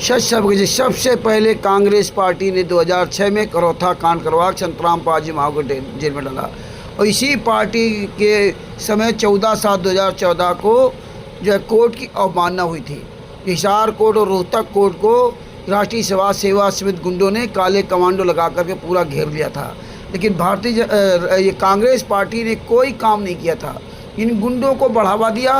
सबसे पहले कांग्रेस पार्टी ने 2006 में करौथा कांड करवा संतराम पाजी माओ को जेल में डाला और इसी पार्टी के समय 14/7/2014 को जो है कोर्ट की अवमानना हुई थी। हिसार कोर्ट और रोहतक कोर्ट को राष्ट्रीय समाज सेवा समिति गुंडों ने काले कमांडो लगा करके पूरा घेर लिया था, लेकिन ये कांग्रेस पार्टी ने कोई काम नहीं किया था। इन गुंडों को बढ़ावा दिया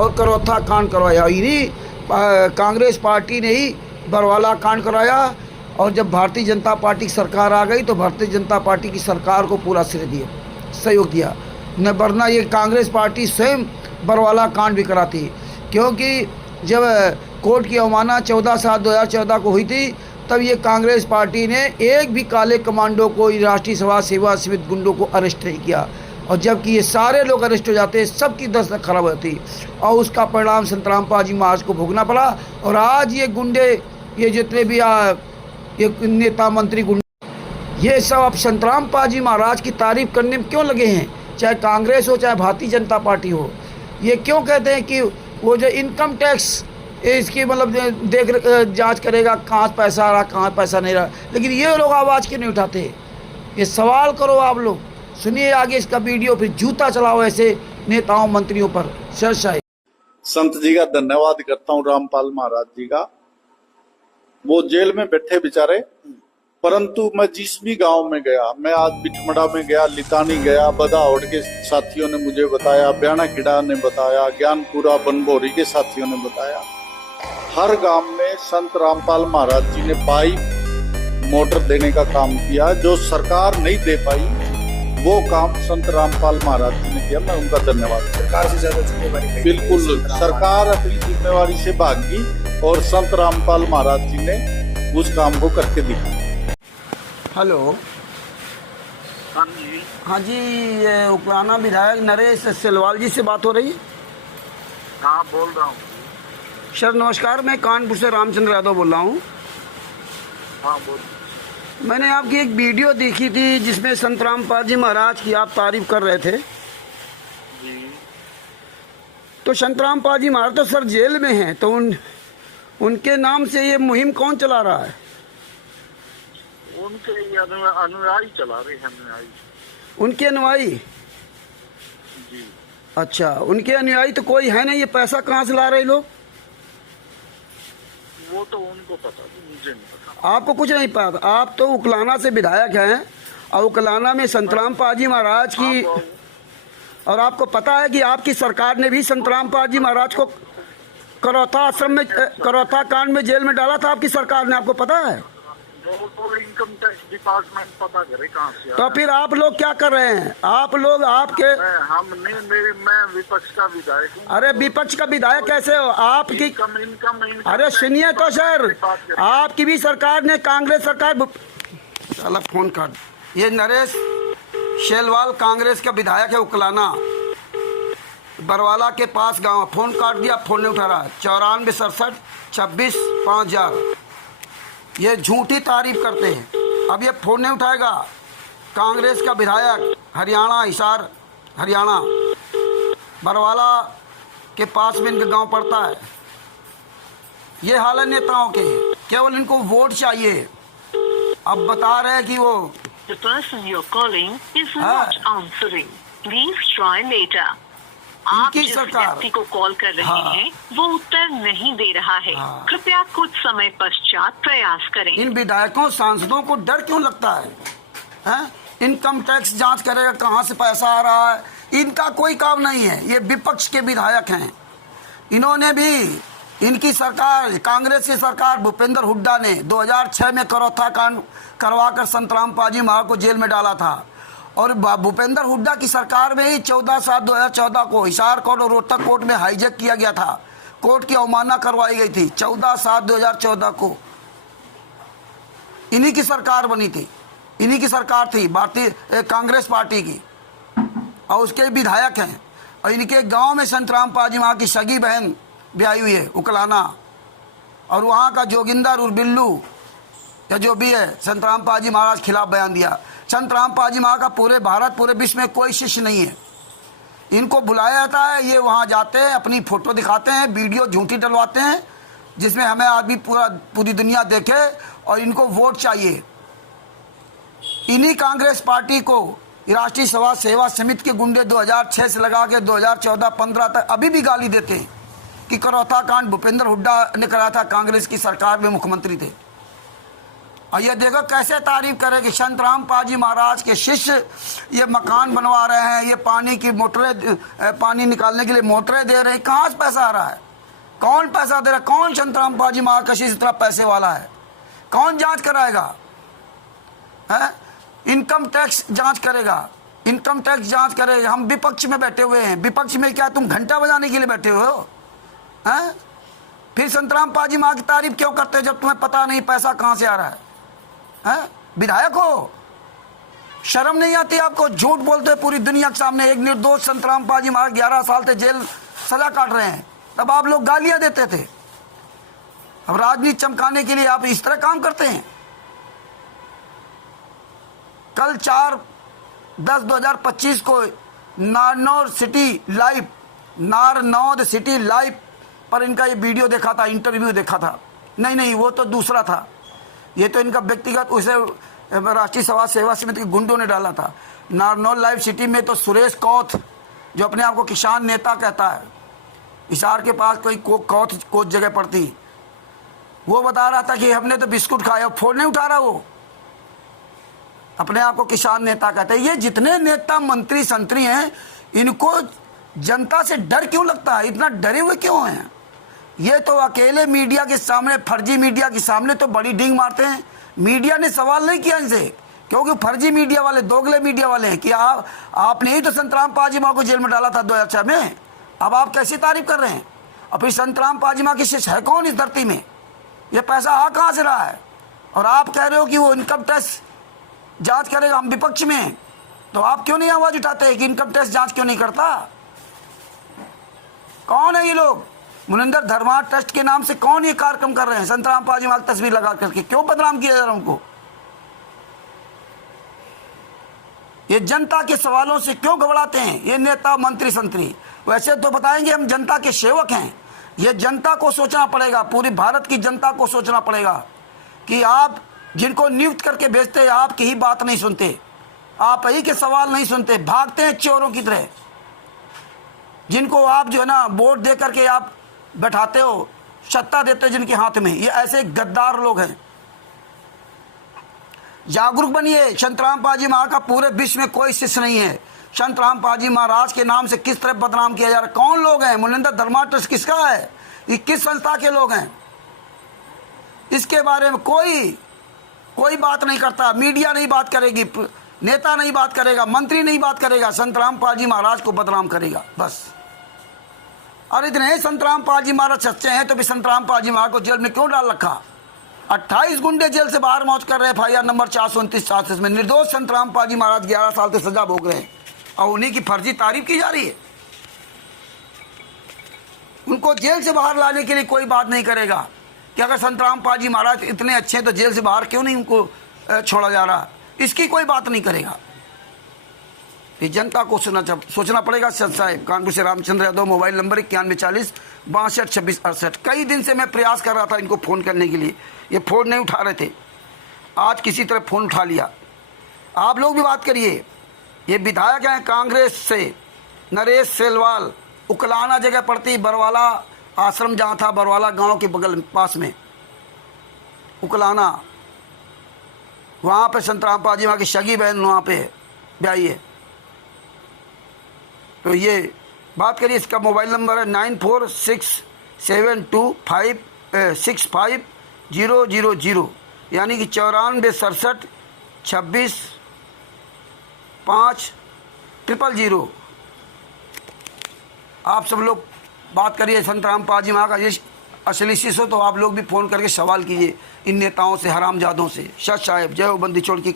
और करौथा कांड करवाया। इन्हीं कांग्रेस पार्टी ने ही बरवाला कांड कराया और जब भारतीय जनता पार्टी की सरकार आ गई तो भारतीय जनता पार्टी की सरकार को पूरा सहयोग दिया न, वरना ये कांग्रेस पार्टी स्वयं बरवाला कांड भी कराती, क्योंकि जब कोर्ट की अवमानना 14/7/2014 को हुई थी तब ये कांग्रेस पार्टी ने एक भी काले कमांडो को, राष्ट्रीय समाज सेवा समिति गुंडों को अरेस्ट नहीं किया, और जबकि ये सारे लोग अरेस्ट हो जाते, सबकी दस्तक खराब होती और उसका परिणाम संतराम पाजी महाराज को भोगना पड़ा। और आज ये गुंडे, ये जितने भी ये नेता मंत्री गुंडे, ये सब अब संतराम पाजी महाराज की तारीफ करने में क्यों लगे हैं? चाहे कांग्रेस हो चाहे भारतीय जनता पार्टी हो, ये क्यों कहते हैं कि वो जो इनकम टैक्स इसकी मतलब जांच करेगा, कहाँ पैसा आ रहा कहाँ पैसा नहीं रहा, लेकिन ये लोग आवाज़ क्यों नहीं उठाते? ये सवाल करो आप लोग, सुनिए आगे इसका वीडियो, फिर जूता चलाओ ऐसे नेताओं मंत्रियों पर। शाही संत जी का धन्यवाद करता हूँ, रामपाल महाराज जी का। वो जेल में बैठे बेचारे, परंतु मैं जिस भी गांव में गया, मैं आज बिठमड़ा में गया, लितानी गया, बदावड़ के साथियों ने मुझे बताया, ब्याना खिड़ा ने बताया, ज्ञानपुरा बनभोरी के साथियों ने बताया, हर गांव में संत रामपाल महाराज जी ने पाइप मोटर देने का काम किया। जो सरकार नहीं दे पाई वो काम संत रामपाल महाराज जी ने किया। मैं उनका धन्यवाद। सरकार से ज्यादा जिम्मेवारी, बिल्कुल सरकार अपनी जिम्मेवारी से भागी और संत रामपाल महाराज जी ने उस काम को करके दिखाया। हेलो, हाँ जी, ये उपराना विधायक नरेश सेलवाल जी से बात हो रही है? हाँ, बोल रहा हूँ सर। नमस्कार, मैं कानपुर से रामचंद्र यादव बोल रहा हूँ। हाँ, बोल। मैंने आपकी एक वीडियो देखी थी जिसमें संतराम पाजी महाराज की आप तारीफ कर रहे थे जी। तो संतराम पाजी महाराज तो सर जेल में हैं, तो उनके नाम से ये मुहिम कौन चला रहा है? उनके अनुयायी चला रहे हैं, अनुयायी। उनके अनुयायी? जी। अच्छा, उनके अनुयायी तो कोई है नहीं, ये पैसा कहाँ से ला रहे लोग? वो तो उनको पता, मुझे नहीं पता। आपको कुछ नहीं पता? आप तो उकलाना से विधायक हैं और उकलाना में संतराम पाजी महाराज की, और आपको पता है कि आपकी सरकार ने भी संतराम पाजी महाराज को करौथा आश्रम में, करौथा कांड में जेल में डाला था आपकी सरकार ने, आपको पता है? वो इनकम टैक्स डिपार्टमेंट पता करे कहाँ से। तो फिर आप लोग क्या कर रहे हैं? आप लोग आपके मैं विपक्ष का विधायक हूँ। अरे विपक्ष का विधायक कैसे हो? आपकी इनकम अरे सुनिए तो सर, आपकी भी सरकार ने, कांग्रेस सरकार, साला फोन काट। ये नरेश सेलवाल कांग्रेस का विधायक है, उकलाना बरवाला के पास गांव। फोन काट दिया, फोन नहीं उठा रहा। 94 67 26 5000। ये झूठी तारीफ करते हैं। अब ये फोन नहीं उठाएगा। कांग्रेस का विधायक, हरियाणा, हिसार हरियाणा, बरवाला के पास में इनका गांव पड़ता है। ये हाल है नेताओं के, केवल इनको वोट चाहिए। अब बता रहे हैं कि वो The person you're calling is not answering. Please try later. आप जिस व्यक्ति को कॉल कर रहे हैं वो उत्तर नहीं दे रहा है। कृपया कुछ समय पश्चात प्रयास करें। इन विधायकों सांसदों को डर क्यों लगता है? हैं? इनकम टैक्स जांच करेगा, कहाँ से पैसा आ रहा है, इनका कोई काम नहीं है। ये विपक्ष के विधायक हैं। इन्होंने भी, इनकी सरकार, कांग्रेस की सरकार, भूपेंद्र हुड्डा ने 2006 में करौथा कांड करवाकर संतराम पाजी महाराज को जेल में डाला था। और भूपेंद्र हुड्डा की सरकार में ही 14/7/2014 को हिसार कोर्ट और रोहतक कोर्ट में हाईजैक किया गया था। कोर्ट की अवमानना करवाई गई थी 14/7/2014 को। इन्हीं की सरकार बनी थी, इन्हीं की सरकार थी भारतीय कांग्रेस पार्टी की, और उसके विधायक हैं। और इनके गांव में संतराम पाजी महाराज की सगी बहन भी आई हुई है, उकलाना, और वहाँ का जोगिंदर और बिल्लू या जो भी है, संतराम पाजी महाराज खिलाफ बयान दिया। संतराम पाजी महाराज का पूरे भारत, पूरे विश्व में कोई शिष्य नहीं है। इनको बुलाया जाता है, ये वहाँ जाते हैं, अपनी फोटो दिखाते हैं, वीडियो झूठी डलवाते हैं, जिसमें हमें आदमी पूरी दुनिया देखे और इनको वोट चाहिए। इन्हीं कांग्रेस पार्टी को राष्ट्रीय समाज सेवा समिति के गुंडे 2006 से लगा के 2014-15 तक अभी भी गाली देते हैं कि करौथा कांड भूपेंद्र हुड्डा ने कराया था, कांग्रेस की सरकार में मुख्यमंत्री थे। और ये देखो कैसे तारीफ करे कि संत रामपाल जी महाराज के शिष्य ये मकान बनवा रहे हैं, ये पानी की मोटरें, पानी निकालने के लिए मोटरें दे रहे हैं। कहाँ से पैसा आ रहा है? कौन पैसा दे रहा है? कौन संत रामपाल जी महाराज का शिष्य इतना पैसे वाला है? कौन जांच कराएगा? है इनकम टैक्स जांच करेगा, इनकम टैक्स जांच करेगा। हम विपक्ष में बैठे हुए हैं। विपक्ष में क्या तुम घंटा बजाने के लिए बैठे हुए हो? हैं? फिर संत रामपाल जी महाराज की तारीफ क्यों करते हैं जब तुम्हें पता नहीं पैसा कहाँ से आ रहा है? हैं? विधायक हो, शर्म नहीं आती आपको? झूठ बोलते पूरी दुनिया के सामने। एक निर्दोष संत रामपाल जी महाराज 11 साल से जेल सजा काट रहे हैं, तब आप लोग गालियां देते थे। अब राजनीति चमकाने के लिए आप इस तरह काम करते हैं। कल 4/10/2025 को नारनौद सिटी लाइव पर इनका ये वीडियो देखा था, इंटरव्यू देखा था। नहीं वो तो दूसरा था, ये तो इनका व्यक्तिगत उसे राष्ट्रीय समाज सेवा समिति के गुंडों ने डाला था। नारनौद लाइव सिटी में तो सुरेश कौथ, जो अपने आप को किसान नेता कहता है, हिसार के पास कोई कोच जगह पड़ती, वो बता रहा था कि हमने तो बिस्कुट खाया। फोन नहीं उठा रहा, वो अपने आप को किसान नेता कहते हैं। ये जितने नेता मंत्री संतरी हैं, इनको जनता से डर क्यों लगता है? इतना डरे हुए क्यों हैं? ये तो अकेले मीडिया के सामने, फर्जी मीडिया के सामने तो बड़ी डींग मारते हैं। मीडिया ने सवाल नहीं किया इनसे, क्योंकि फर्जी मीडिया वाले, दोगले मीडिया वाले हैं कि आपने ही तो संत रामपाल जी महाराज को जेल में डाला था 2006 में। अब आप कैसी तारीफ कर रहे हैं? और फिर संत रामपाल जी महाराज की शिष्य है कौन इस धरती में? ये पैसा आ कहाँ से रहा है? और आप कह रहे हो कि वो इनकम टैक्स जांच करेगा। हम विपक्ष में हैं, तो आप क्यों नहीं आवाज उठाते कि इनकम टैक्स जांच क्यों नहीं करता? कौन है ये लोग? मुनिंदर धर्मा ट्रस्ट के नाम से कौन ये कार्यक्रम कर रहे हैं? संत रामपाल जी महाराज तस्वीर लगा करके क्यों बदनाम किया जा रहा है उनको? ये जनता के सवालों से क्यों घबराते हैं ये नेता मंत्री संतरी? वैसे तो बताएंगे हम जनता के सेवक हैं। ये जनता को सोचना पड़ेगा, पूरी भारत की जनता को सोचना पड़ेगा कि आप जिनको नियुक्त करके भेजते हैं, आपकी ही बात नहीं सुनते, आप ही के सवाल नहीं सुनते, भागते हैं चोरों की तरह। जिनको आप जो है ना वोट दे करके आप बैठाते हो, सत्ता देते हो जिनके हाथ में, ये ऐसे गद्दार लोग हैं। जागरूक बनिए। संत रामपाल जी महाराज का पूरे विश्व में कोई शिष्य नहीं है। संत रामपाल जी महाराज के नाम से किस तरह बदनाम किया जा रहा है? कौन लोग हैं? मुनिंदर धर्मा ट्रस्ट किसका है? ये किस संस्था के लोग हैं? इसके बारे में कोई बात नहीं करता। मीडिया नहीं बात करेगी, नेता नहीं बात करेगा, मंत्री नहीं बात करेगा, संत रामपाल जी महाराज को बदनाम करेगा बस। और इतने संत रामपाल जी महाराज सच्चे हैं तो भी संत रामपाल जी महाराज को जेल में क्यों डाल रखा? 28 गुंडे जेल से बाहर मौज कर रहे हैं। FIR नंबर 429 में निर्दोष संत रामपाल जी महाराज 11 साल से सजा भोग रहे हैं और उन्हीं की फर्जी तारीफ की जा रही है। उनको जेल से बाहर लाने के लिए कोई बात नहीं करेगा कि अगर संत रामपाल जी महाराज इतने अच्छे हैं तो जेल से बाहर क्यों नहीं उनको छोड़ा जा रहा? इसकी कोई बात नहीं करेगा। ये जनता को सोचना पड़ेगा। सर साहब, कानपुर से रामचंद्र यादव, मोबाइल नंबर 9140 62 26 68। कई दिन से मैं प्रयास कर रहा था इनको फ़ोन करने के लिए, ये फ़ोन नहीं उठा रहे थे। आज किसी तरह फ़ोन उठा लिया। आप लोग भी बात करिए। ये विधायक हैं कांग्रेस से, नरेश सेलवाल, उकलाना जगह पड़ती, बरवाला आश्रम जहाँ था, बरवाला गांव के बगल पास में उकलाना, वहाँ पे संत रामपाल जी वहाँ की शगी बहन वहाँ पे ब्याई है। तो ये बात करिए। इसका मोबाइल नंबर है 9467265000, यानी कि 94 67 26 5 000। आप सब लोग बात करिए। संत रामपाल जी महाराज का ये असली शिष्य हो तो आप लोग भी फ़ोन करके सवाल कीजिए इन नेताओं से, हरामजादों से। सच साहेब, जय हो बंदी छोड़ की।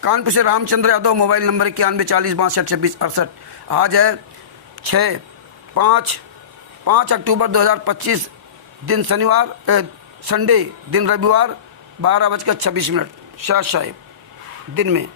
कानपुर से रामचंद्र यादव, मोबाइल नंबर 9140 62 26 68। आज है 5 अक्टूबर 2025, दिन शनिवार, संडे, दिन रविवार, 12:26। सच साहेब, दिन में